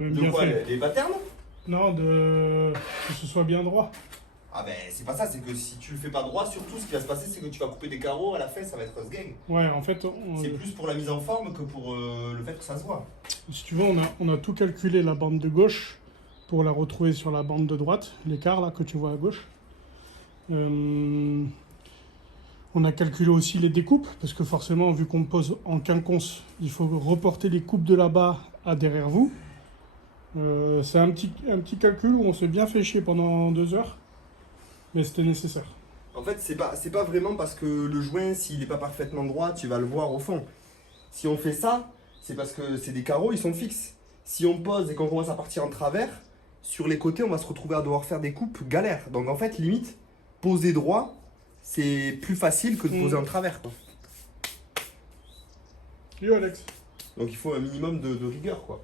De quoi, fait. les patterns? Non, que ce soit bien droit. Ah ben c'est pas ça, c'est que si tu le fais pas droit, surtout ce qui va se passer c'est que tu vas couper des carreaux à la fin, ça va être sgeg. Ouais, en fait, C'est plus pour la mise en forme que pour le fait que ça se voit. si tu veux, on a tout calculé la bande de gauche pour la retrouver sur la bande de droite, l'écart là que tu vois à gauche. On a calculé aussi les découpes, parce que forcément, vu qu'on pose en quinconce, il faut reporter les coupes de là-bas à derrière vous. C'est un petit calcul où on s'est bien fait chier pendant 2 heures, mais c'était nécessaire. En fait, c'est pas vraiment parce que le joint, s'il est pas parfaitement droit, tu vas le voir au fond. Si on fait ça, c'est parce que c'est des carreaux, ils sont fixes. Si on pose et qu'on commence à partir en travers, sur les côtés, on va se retrouver à devoir faire des coupes galère. Donc en fait, limite, poser droit, c'est plus facile que de poser en travers, quoi. Yo Alex. Donc il faut un minimum de rigueur, quoi.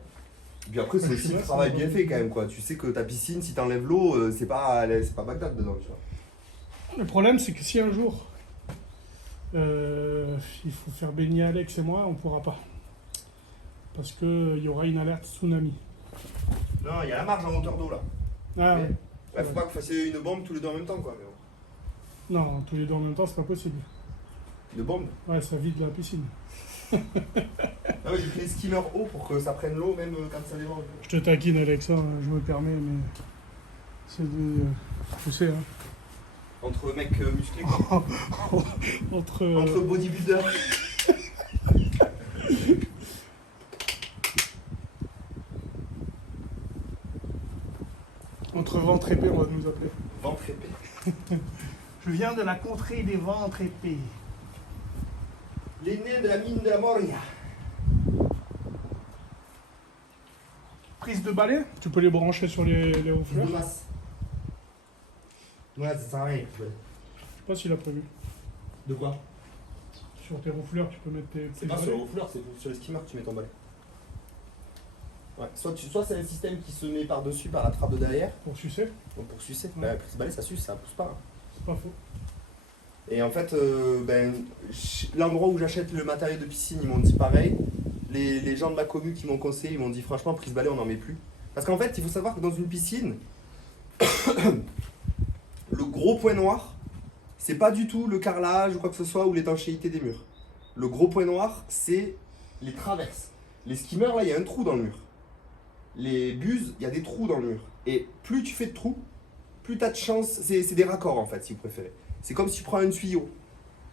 Et puis après, c'est Je aussi suis le là, travail ça bien va. fait quand même, quoi. Tu sais que ta piscine, si t'enlèves l'eau, c'est pas Bagdad dedans, tu vois. Le problème, c'est que si un jour il faut faire baigner Alex et moi, on pourra pas. Parce qu'il y aura une alerte tsunami. Non, il y a la marge en hauteur d'eau là. Ah Mais- ouais. Ouais, faut pas que vous fassiez une bombe tous les deux en même temps, quoi. Mais bon. Non, tous les deux en même temps, c'est pas possible. Une bombe? Ouais, ça vide la piscine. Ah ouais, j'ai pris les skimmers haut pour que ça prenne l'eau même quand ça déborde. Je te taquine Alex, hein, je me permets, mais c'est des... tu sais, hein. Entre mecs musclés, quoi. Entre bodybuilders. Entre ventre épais, on va nous appeler. Ventre épais. Je viens de la contrée des ventres épais. Les nains de la mine de la Moria. Prise de balai, tu peux les brancher sur les hauts fleurs. De masse. Ouais, ça sert à rien. Je sais pas s'il a prévu. De quoi? Sur tes roufleurs, tu peux mettre tes C'est pas sur le fleur, c'est sur les skimmers que tu mets ton balai. Ouais, soit c'est un système qui se met par-dessus, par la trappe de derrière, pour sucer. donc pour sucer. Ouais. Bah, prise balai, ça suce, ça pousse pas. Hein. C'est pas faux. Et en fait, l'endroit où j'achète le matériel de piscine, ils m'ont dit pareil. Les gens de ma commune qui m'ont conseillé, ils m'ont dit franchement, prise balai, on n'en met plus. Parce qu'en fait, il faut savoir que dans une piscine, le gros point noir, c'est pas du tout le carrelage ou quoi que ce soit ou l'étanchéité des murs. Le gros point noir, c'est les traverses. Les skimmers, là, il y a un trou dans le mur. Les buses, il y a des trous dans le mur. Et plus tu fais de trous, plus tu as de chance. C'est des raccords, en fait, si vous préférez. C'est comme si tu prends un tuyau.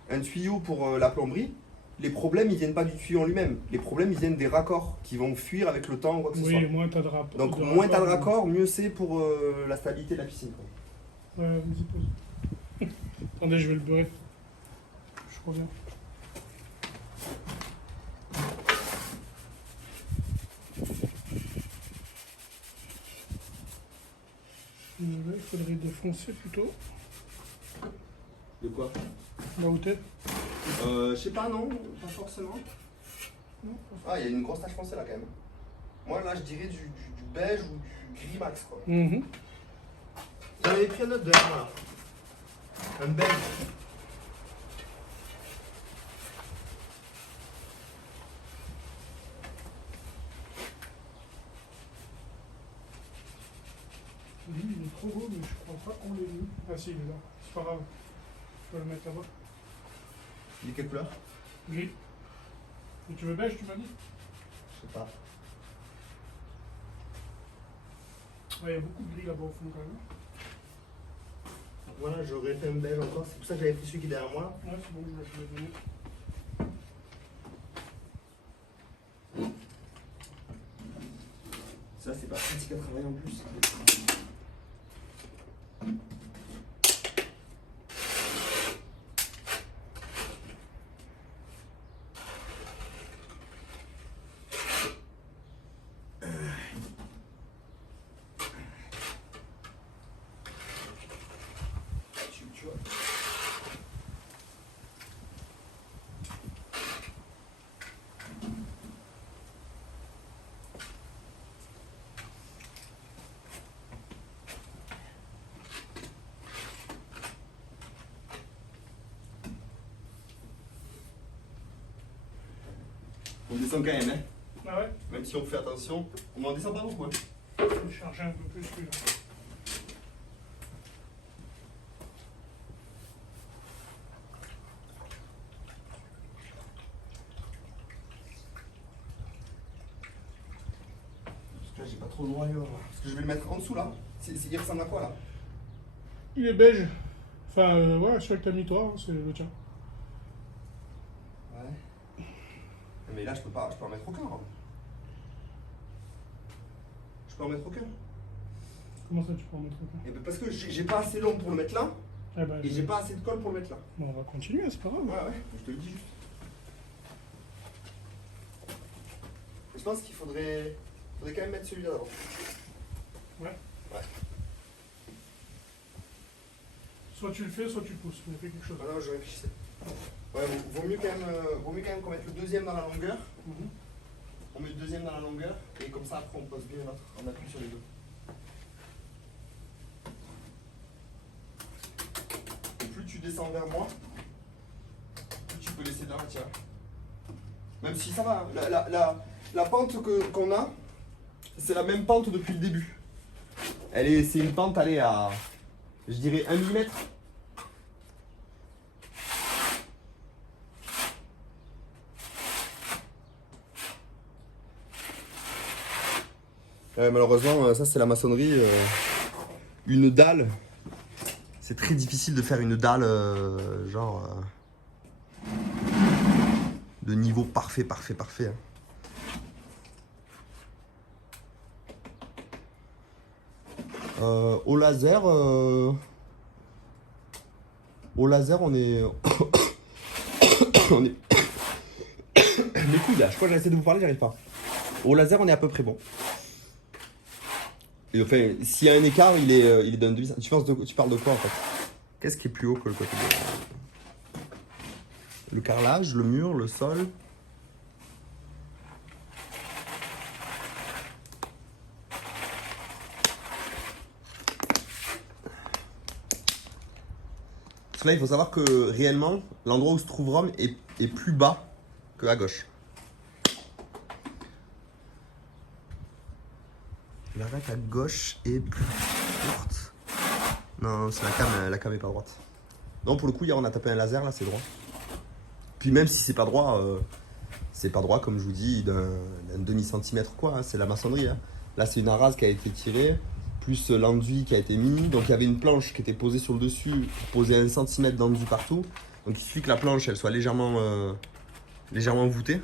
Un tuyau pour la plomberie. Les problèmes, ils viennent pas du tuyau en lui-même. Les problèmes, ils viennent des raccords qui vont fuir avec le temps ou quoi que ce soit. Oui, moins t'as de raccords. Donc, moins tu as de raccords, mieux c'est pour la stabilité de la piscine, quoi. Ouais, vas-y, pose. Attendez, je vais le beurrer. Je reviens. Là, il faudrait défoncer plutôt. De quoi? Là où t'es. Je sais pas, non, pas forcément. Non, Ah, il y a une grosse tache foncée là quand même. Moi là, je dirais du beige ou du gris max, quoi. Mhm. J'avais pris un autre derrière là. Un beige. Lui, il est trop beau, mais je crois pas qu'on l'ait mis. Ah si, il est là. C'est pas grave. Je vais le mettre là-bas. Il est quelle couleur? Gris. Et tu veux beige, tu m'as dit? Je sais pas. Ouais, il y a beaucoup de gris là-bas au fond quand même. Voilà, j'aurais fait un beige encore, c'est pour ça que j'avais pris celui qui est derrière moi. Ouais, c'est bon, je vais te le donner. Ça, c'est pas pratique à travailler en plus. Tu vois. On descend quand même, hein. Ouais. Ah ouais? Même si on fait attention, on n'en descend pas beaucoup. Hein. Je vais charger un peu plus celui-là. Là, j'ai pas trop le droit, parce que je vais le mettre en dessous là. Il ressemble à quoi là? Il est beige. Enfin, ouais, celui que t'as mis toi, c'est le tien. Ouais. Mais là, je peux en mettre aucun. Hein. Je peux en mettre aucun. Comment ça, tu peux en mettre aucun? Et ben parce que j'ai pas assez long pour le mettre là, Eh ben, et j'ai pas assez de colle pour le mettre là. Bon, on va continuer, c'est pas grave. Ouais, je te le dis juste. Je pense qu'il faudrait quand même mettre celui-là d'abord. Ouais. Ouais. Soit tu le fais, soit tu pousses. Mais fais quelque chose. Ah non, je réfléchissais. Ouais, vaut mieux quand même qu'on mette le deuxième dans la longueur. Mhm. On met le deuxième dans la longueur, et comme ça après on pose bien l'autre. On appuie sur les deux. Et plus tu descends vers moi, plus tu peux laisser de la matière. Même si ça va, hein. La pente qu'on a, c'est la même pente depuis le début. C'est une pente, allez, à, je dirais, 1 mm. Malheureusement, ça c'est la maçonnerie. Une dalle, c'est très difficile de faire une dalle de niveau parfait. Hein. Au laser, on est. On est. Mes couilles là, je crois que j'essaie de vous parler, j'arrive pas. Au laser, on est à peu près bon. Et enfin, s'il y a un écart, il est d'un demi. Tu parles de quoi en fait? Qu'est-ce qui est plus haut que le côté de... Le carrelage, le mur, le sol? Parce que là, il faut savoir que réellement, l'endroit où se trouve Rome est plus bas que à gauche. La raque à gauche est plus courte. Non, c'est la cam est pas droite. Non, pour le coup, hier on a tapé un laser, là c'est droit. Puis même si c'est pas droit comme je vous dis, d'un demi-centimètre quoi, hein, c'est la maçonnerie. Hein. Là c'est une arase qui a été tirée, plus l'enduit qui a été mis. Donc il y avait une planche qui était posée sur le dessus pour poser 1 centimètre d'enduit partout. Donc il suffit que la planche elle soit légèrement voûtée,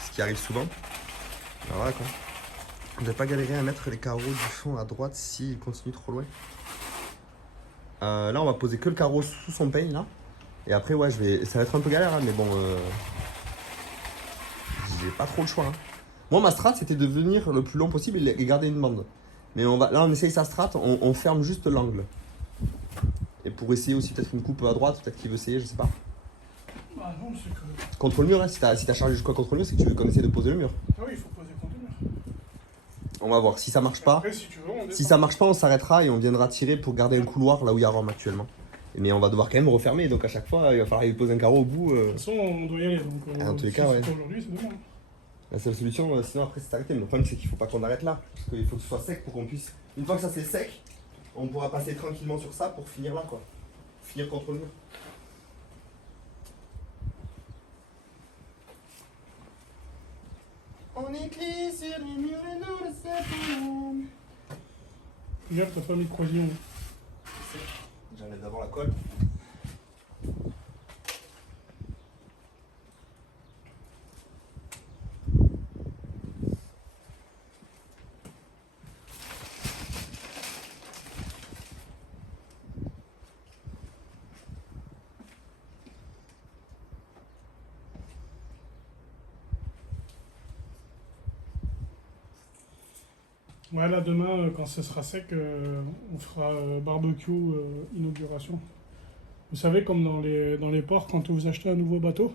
ce qui arrive souvent. Alors voilà quoi. On ne va pas galérer à mettre les carreaux du fond à droite s'il continue trop loin. Là, on va poser que le carreau sous son peigne, là. Et après, ouais, ça va être un peu galère, hein, mais bon, j'ai pas trop le choix. Hein. Moi, ma strat, c'était de venir le plus long possible et garder une bande. Mais là, on essaye sa strat, on ferme juste l'angle. Et pour essayer aussi peut-être une coupe à droite, peut-être qu'il veut essayer, je sais pas. Ah non, c'est que... Contre le mur, hein, si t'as chargé jusqu'à contre le mur, c'est que tu veux qu'on essaie de poser le mur. Ah oui, il faut poser contre le mur. On va voir, si ça marche pas, Après, si tu veux, on si ça marche pas, on s'arrêtera et on viendra tirer pour garder un couloir là où il y a Rome actuellement. Mais on va devoir quand même refermer, donc à chaque fois, il va falloir poser un carreau au bout. De toute façon, on doit y aller, donc... En tous les si cas, ouais. c'est pas aujourd'hui, c'est demain. La seule solution, sinon après c'est arrêté. Mais le problème c'est qu'il faut pas qu'on arrête là. Parce qu'il faut que ce soit sec pour qu'on puisse... Une fois que ça c'est sec, on pourra passer tranquillement sur ça pour finir là quoi. Finir contre le mur. On écrit sur les murs et nous le savons. Regarde, t'as pas mis de croisillon. J'enlève d'abord la colle. Ouais, là, demain, quand ce sera sec, on fera barbecue, inauguration. Vous savez, comme dans les ports, quand vous achetez un nouveau bateau,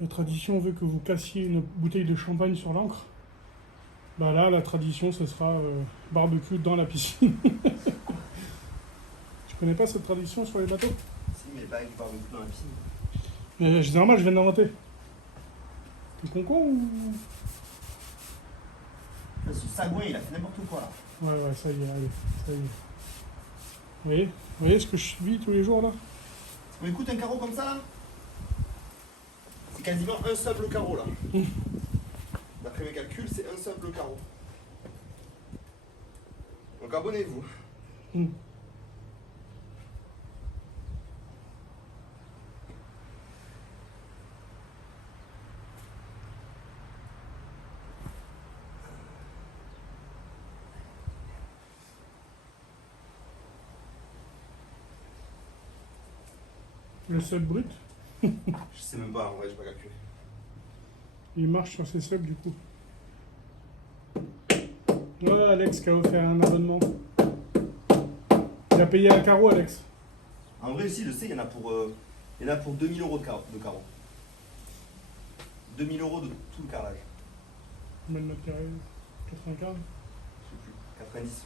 la tradition veut que vous cassiez une bouteille de champagne sur l'ancre. Bah là, la tradition, ce sera barbecue dans la piscine. Tu connais pas cette tradition sur les bateaux? Si, mais pas avec barbecue dans la piscine. Mais c'est normal, je viens d'inventer. T'es con ou... Ce sagouin, il a fait n'importe quoi là. Ouais, ça y est, allez, ça y est. Vous voyez ce que je subis tous les jours là? On écoute un carreau comme ça là, c'est quasiment un seul le carreau là. D'après mes calculs, c'est un seul le carreau. Donc abonnez-vous. Le sub brut, Je sais même pas, en vrai, j'ai pas calculé. il marche sur ses subs du coup. Voilà Alex qui a offert un abonnement. Il a payé un carreau Alex. En vrai, si, je sais, il y en a pour 2000 euros de carreau. 2000 euros de tout le carrelage. Combien de mètres carrés? 95. Je sais plus, 90.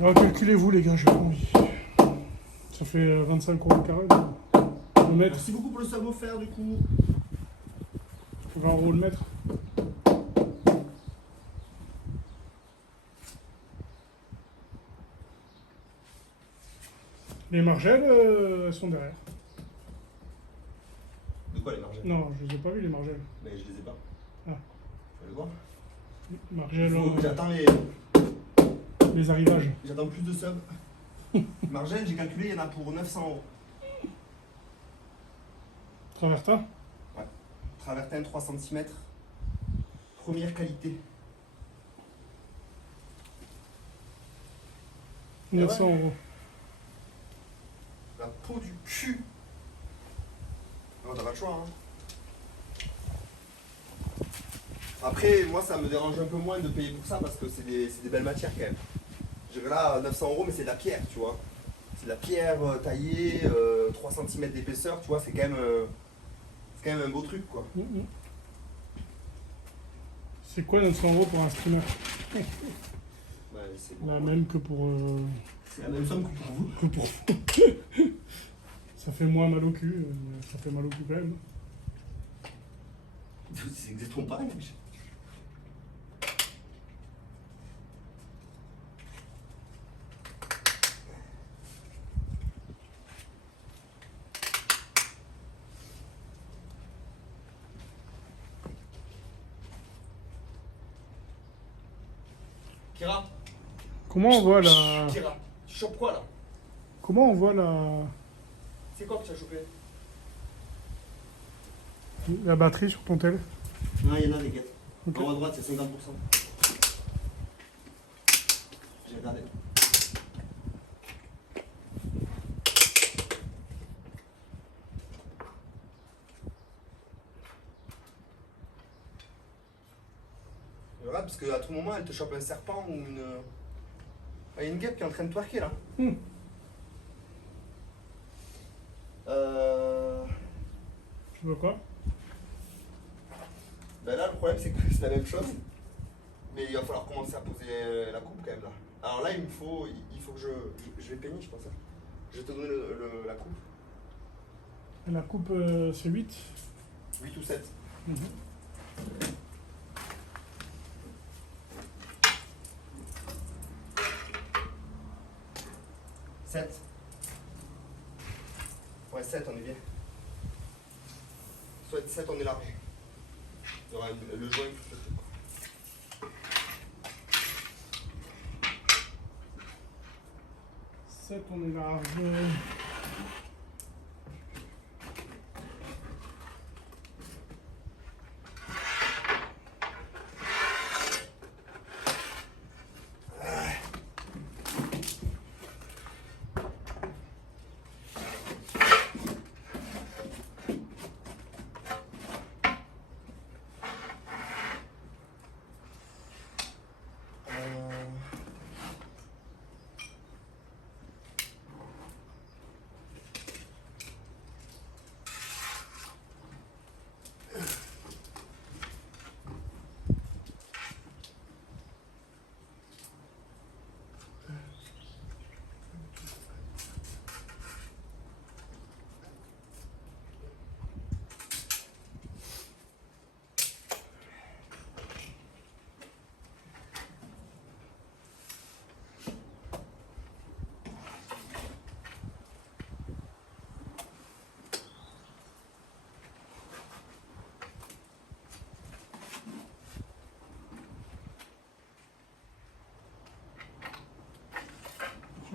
Alors calculez-vous les gars, j'ai pas envie. Ça fait 25 euros le carré. Le mètre, Merci beaucoup pour le sub offert du coup. 20 euros le mètre. Les margelles, elles sont derrière. De quoi les margelles? Non, je les ai pas vues les margelles. Mais je les ai pas. Ah. Faut les voir. Margelles, J'attends les arrivages. J'attends plus de subs. Margelle, j'ai calculé, il y en a pour 900 euros. Travertin. Travertin 3 cm. Première qualité. 900 ouais. euros. La peau du cul. Non, t'as pas le choix. Hein. Après, moi, ça me dérange un peu moins de payer pour ça parce que c'est des belles matières quand même. Je dirais là, 900 euros, mais c'est de la pierre, tu vois. C'est de la pierre taillée, 3 cm d'épaisseur, tu vois, c'est quand même un beau truc, quoi. C'est quoi 900 euros pour un streamer? Ouais, c'est La même que pour... C'est la même somme que pour vous. que pour... Ça fait moins mal au cul, mais ça fait mal au cul quand même. C'est exactement pareil. Kira, Comment on voit la... Kira, tu chopes quoi là? Comment on voit la... C'est quoi que tu as chopé? la batterie sur ton tel? Non, il y en a des guettes. Ok. En haut à droite, c'est 50%. J'ai regardé. Regarde, parce qu'à tout moment, elle te chope un serpent ou une. Ah, il y a une guêpe qui est en train de twerker là. Tu veux quoi? Ben là, le problème, c'est que c'est la même chose. Mais il va falloir commencer à poser la coupe quand même là. Alors là, il faut que je vais peigner, je pense. Je vais te donner la coupe. La coupe, c'est 8. 8 ou 7. Sept. Ouais, 7, on est bien. Soit 7, on est large. Il y aura le joint tout le truc. 7, on est large.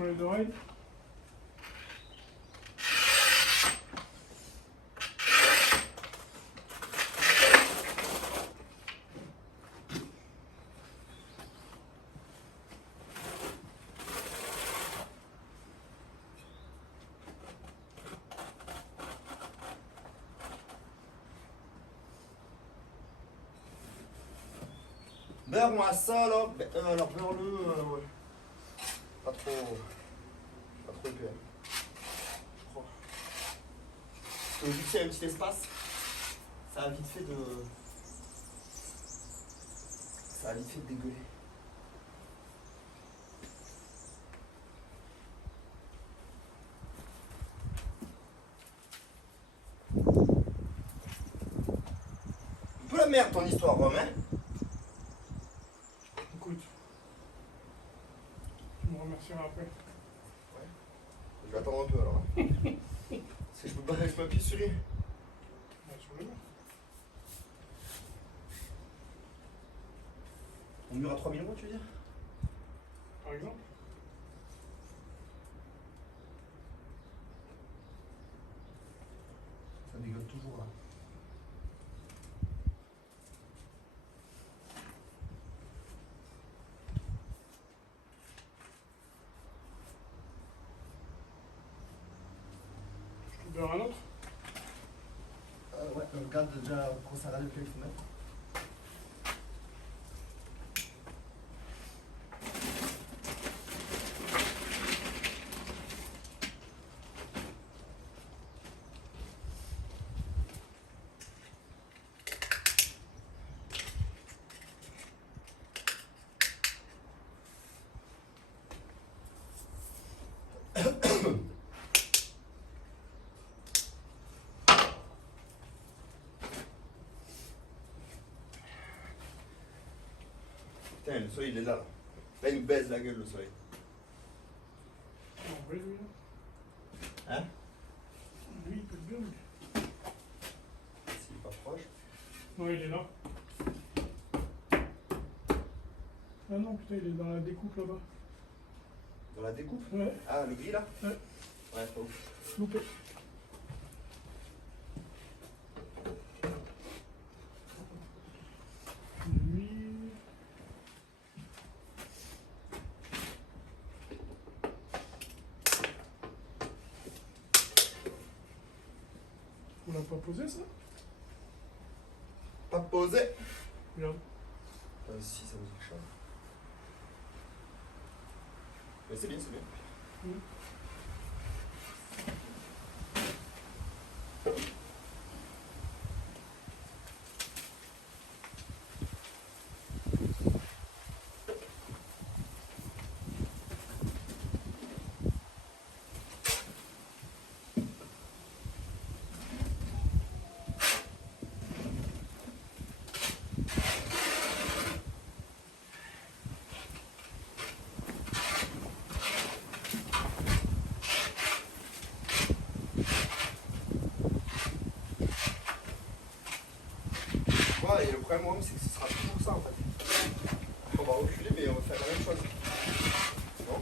Attention les oreilles. Beurre-moi ça là. Alors beurre-le. Ouais. Pas trop épais. Je crois. Parce que vu qu'il y a un petit espace, ça a vite fait de. Ça a vite fait de dégueuler. Un peu la merde ton histoire, Rome, hein? Écoute, tu me remercieras après. Ouais. Je vais attendre un peu alors. Parce que je peux appuyer sur lui. Ouais, sur le mur, Mon mur à 3000 euros, tu veux dire? par exemple. Ça dégueule toujours là. Je te beurre un autre. Ouais, on regarde déjà quand ça regarde lequel il faut mettre. Putain, le soleil il est là. Là, il nous baise la gueule le soleil. En vrai, lui, là. Hein? Lui, il peut le bien. S'il est pas proche. Non, il est là. Ah non, putain, il est dans la découpe là-bas. Dans la découpe? Ouais, Ah, le gris là? ouais, Ouais, pas ouf. loupé. Lui. On l'a pas posé ça? Pas posé. Regarde. Si, ça me dit quelque chose. Mais c'est bien, c'est bien. Ouais, et le problème, moi, c'est que ce sera toujours ça en fait. On va reculer, mais on va faire la même chose. Non?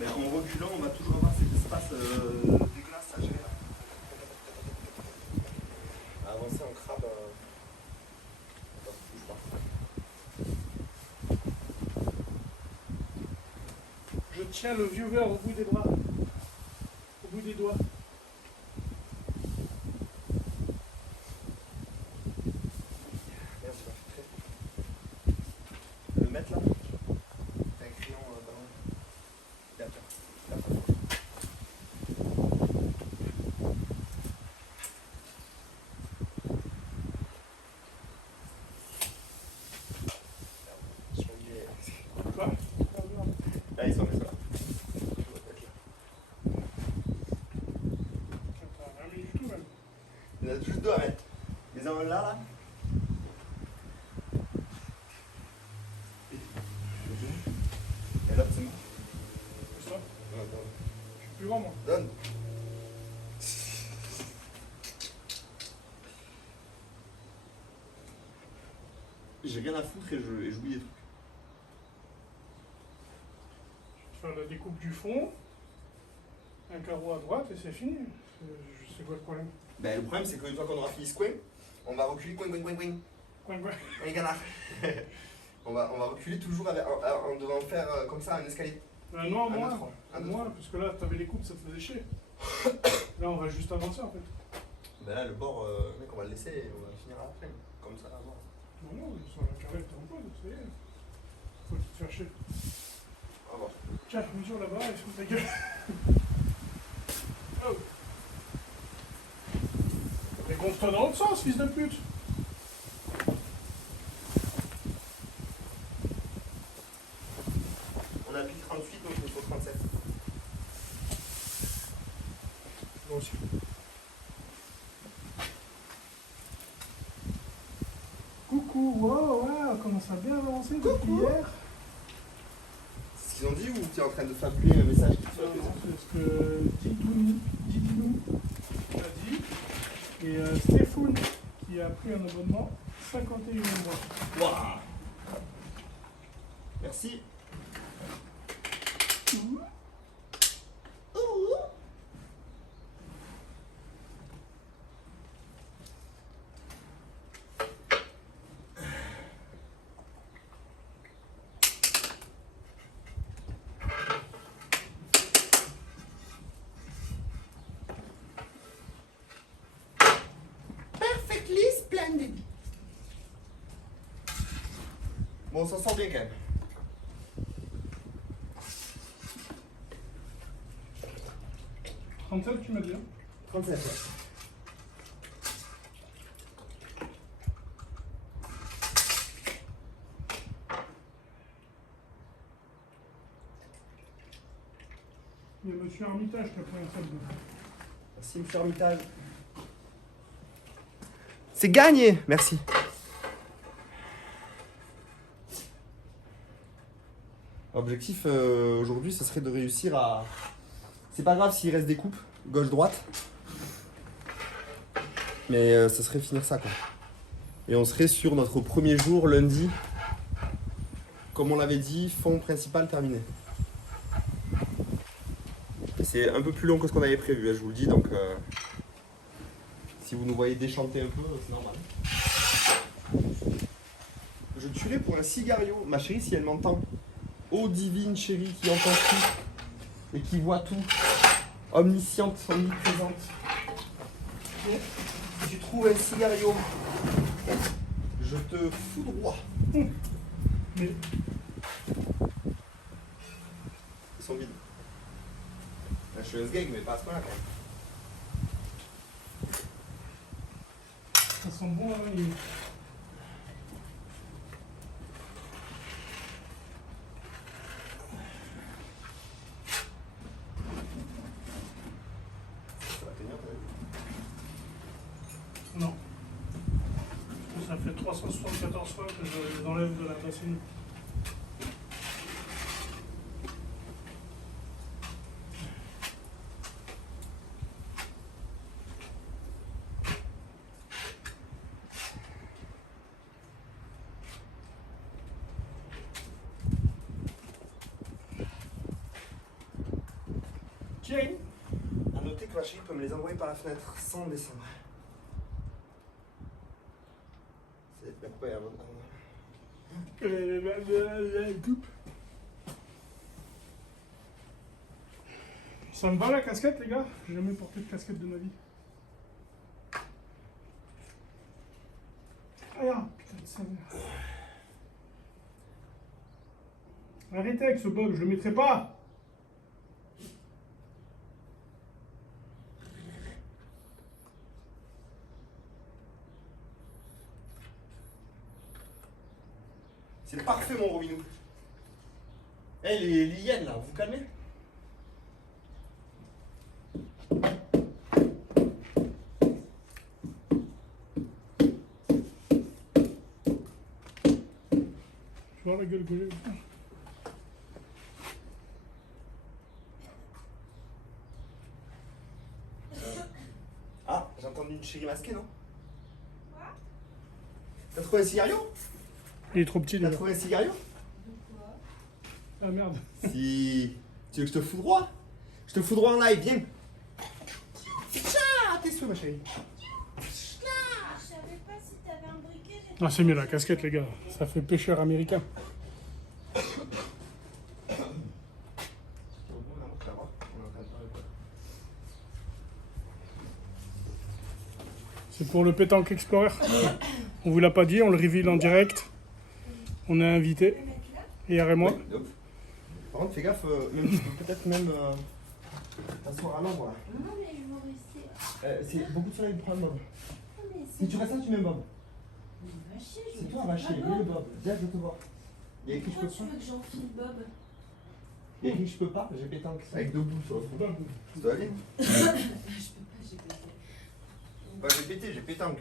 Mais en reculant, on va toujours avoir cet espace dégueulasse à gérer. À avancer en crabe. Attends, bouge pas. Je tiens le viewer au bout des bras. Au bout des doigts. Merde, tu m'as fait très. Le mettre là? T'as un crayon ballon. Là, tiens. Là, ça va. Je suis oublié. Quoi? Là, ils sont là. Attends, rien mis du tout même. Il y en a juste deux à mettre. Les uns là. Et l'autre, c'est moi. C'est ça? Non, attends. Je suis plus grand moi. Donne. j'ai rien à foutre et j'oublie des trucs. Je vais faire la découpe du fond, un carreau à droite et c'est fini. C'est quoi le problème? Ben, le problème, c'est qu'une fois qu'on aura fini ce coin, on va reculer coin. Coin, coin. Les canards. on va reculer toujours en devant faire comme ça un escalier. Non, Un, moi, deux, trois. Un, deux, moi, trois. parce que là, t'avais les coupes, ça te faisait chier. Là, on va juste avancer en fait. Ben là, le bord, mec, on va le laisser et on va finir à la fin. Comme ça, d'abord. Non, sur la carrette, t'es en pause, ça y est. Faut te faire chier. On va voir. Tiens, mesure là-bas et ferme ta gueule. Oh. Mais gonfle-toi dans l'autre sens, fils de pute. On applique 38, donc il nous faut 37. Moi aussi. Coucou, wow, on commence à bien avancer depuis hier. C'est ce qu'ils ont dit ou tu es en train de fabuler un message qui te fait Non, plaisir? c'est ce que Didinou a dit. Et Stéphane qui a pris un abonnement 51 mois. Waouh. Merci. Perfectly splendid. Bon, on s'en sort bien quand même. Tu m'as dit, hein? 37, ouais. Il y a monsieur Armitage qui a pris un sac de. Merci, monsieur Armitage. C'est gagné, merci. Objectif aujourd'hui, ce serait de réussir à. C'est pas grave s'il reste des coupes, gauche-droite. Mais ce serait finir ça, quoi. Et on serait sur notre premier jour, lundi. Comme on l'avait dit, fond principal terminé. Et c'est un peu plus long que ce qu'on avait prévu, hein, je vous le dis, donc si vous nous voyez déchanter un peu, c'est normal. Je tuerais pour un cigario. Ma chérie, si elle m'entend. Ô divine chérie qui entend tout et qui voit tout. Omnisciente, omniprésente. Si tu trouves un cigario, je te foudroie. Mais Ils sont vides. Là, je suis un sgeg, mais pas à ce point-là quand même. ça sent bon là. Ça va tenir, t'as vu? Non. Ça fait 374 fois que je les enlève de la bassine. Tiens. A noter que ma chérie peut me les envoyer par la fenêtre sans descendre. C'est bien coupé avant. Coupe. Ça me va la casquette, les gars? J'ai jamais porté de casquette de ma vie. Ah, putain de saveur. Arrêtez avec ce bol, je le mettrai pas. C'est parfait, mon Robinou. Eh, les hyènes, là, vous calmez? Tu vois la gueule que j'ai? Ah, j'ai entendu une chérie masquée, non? Quoi? T'as trouvé un cigario? Il est trop petit, T'as déjà. trouvé un cigario? Ah merde. Si. Tu veux que je te foudroie? Je te foudroie en live, viens. Tcha, tes souhaits, ma chérie. Je savais pas si t'avais un briquet. Ah, c'est mieux la casquette, les gars. Ça fait pêcheur américain. C'est pour le Pétanque Explorer. On vous l'a pas dit, on le reveal en direct. On est invité. Hier et moi. Oui, hop. Par contre, fais gaffe, peut-être même t'asseoir à l'ombre là. Non, mais je vais rester. C'est beaucoup de soleil, prends un bob. Non, mais Si tu restes là, tu mets un bob. Va chier, je C'est vais toi, faire va chier, pas mets le Bob. bob. Déjà, je veux te voir. Il y a écrit je peux Pourquoi tu pas. veux que j'enfile Bob? Il y a écrit je peux pas, j'ai pétanque. Avec deux bouts sur le front. Ça doit aller. Je peux pas, j'ai pété. Bah, j'ai pété, j'ai pétanque.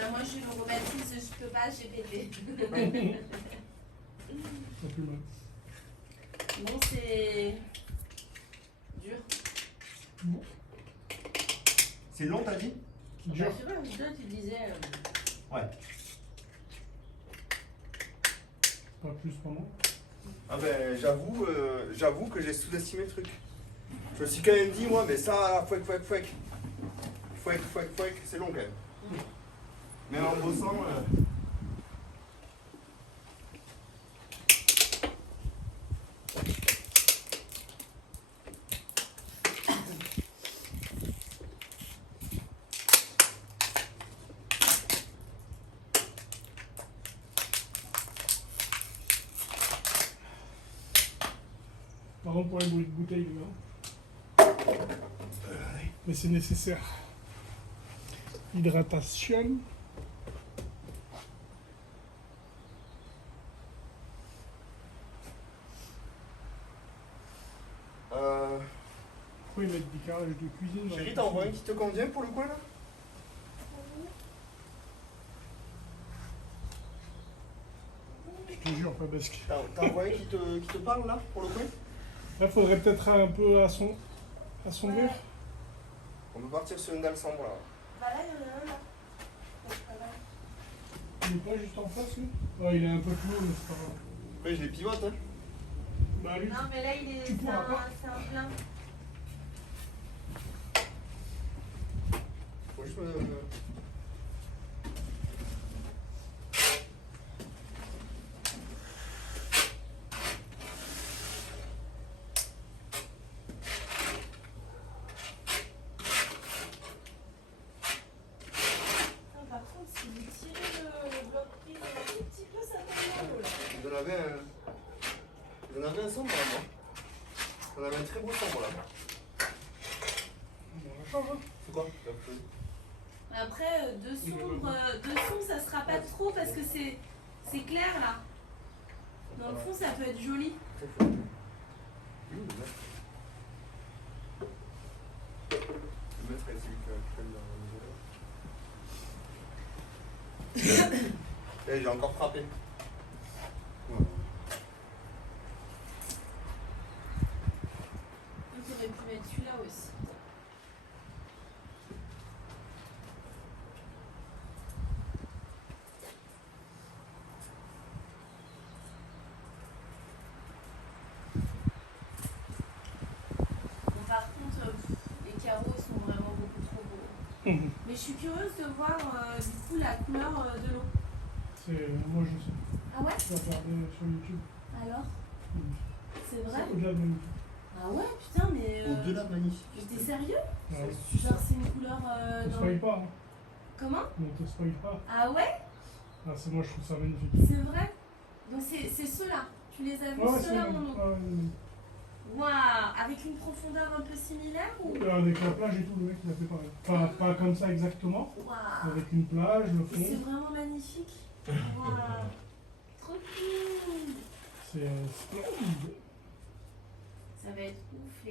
Ben, moi, je le rebaptise je peux pas, j'ai pété. Ça fait mal. Bon, c'est dur. C'est long, t'as dit? Dur. Bah, je sais pas, toi, tu disais. Ouais. Pas plus pour moi. Ah ben, j'avoue que j'ai sous-estimé le truc. Je me suis quand même dit, moi, mais ça, fouec, c'est long quand même. Même en bossant. Pardon pour les bruits de bouteille, les gars. Mais c'est nécessaire. Hydratation. Pourquoi ils mettent du carrelage de cuisine dans Chérie, la t'as envoyé un cuisine? qui te convient pour le coin là? Je te jure, pas basque. T'as envoyé un qui te parle là pour le coin? Là, faudrait peut-être un peu assombrir. Ouais. On peut partir sur une dalle sombre là. Bah là, il y en a un là. C'est pas mal. Il est pas juste en face, lui? Ouais, il est un peu plus haut, mais c'est pas grave. Après, je les pivote, hein. Bah, lui, Non, mais là, il est. Tu pourras pas. C'est un plein. Faut juste me. Ah, par contre, si vous tirez le bloc prise un tout petit peu, ça tombe dans l'eau là. Vous en avez un sombre là, moi. Vous en avez un très beau sombre là. on change, hein. C'est quoi? Après, de sombre, ça sera pas trop parce que c'est clair là. Dans le fond, ça peut être joli. Très fort. Il est où, le maître? Le maître, c'est celui qui fait dans le. J'ai encore frappé. Voilà. Donc, on aurait pu mettre celui-là aussi. Bon, par contre, les carreaux sont vraiment beaucoup trop beaux. Mhm. Mais je suis curieuse de voir du coup la couleur de l'eau. Moi, je sais. Ah ouais? Je vais regarder sur YouTube. Alors? C'est vrai? C'est au-delà de YouTube. Ah ouais, putain, mais. Au-delà de magnifique. T'es sérieux? Ouais. Genre, c'est une couleur Ne te dans. spoil pas, hein. Comment? Ne te spoil pas. Ah ouais? Ah, moi, je trouve ça magnifique. C'est vrai? Donc, c'est ceux-là. Tu les as vus, Ouais, c'est ceux-là, vrai. mon nom? Waouh! Avec une profondeur un peu similaire ou? Avec la plage et tout, le mec, il a fait pareil. Pas comme ça exactement. Waouh! Avec une plage, le Et c'est fond. vraiment magnifique. Waouh! Trop cool! C'est splendide. Ça va être ouf, les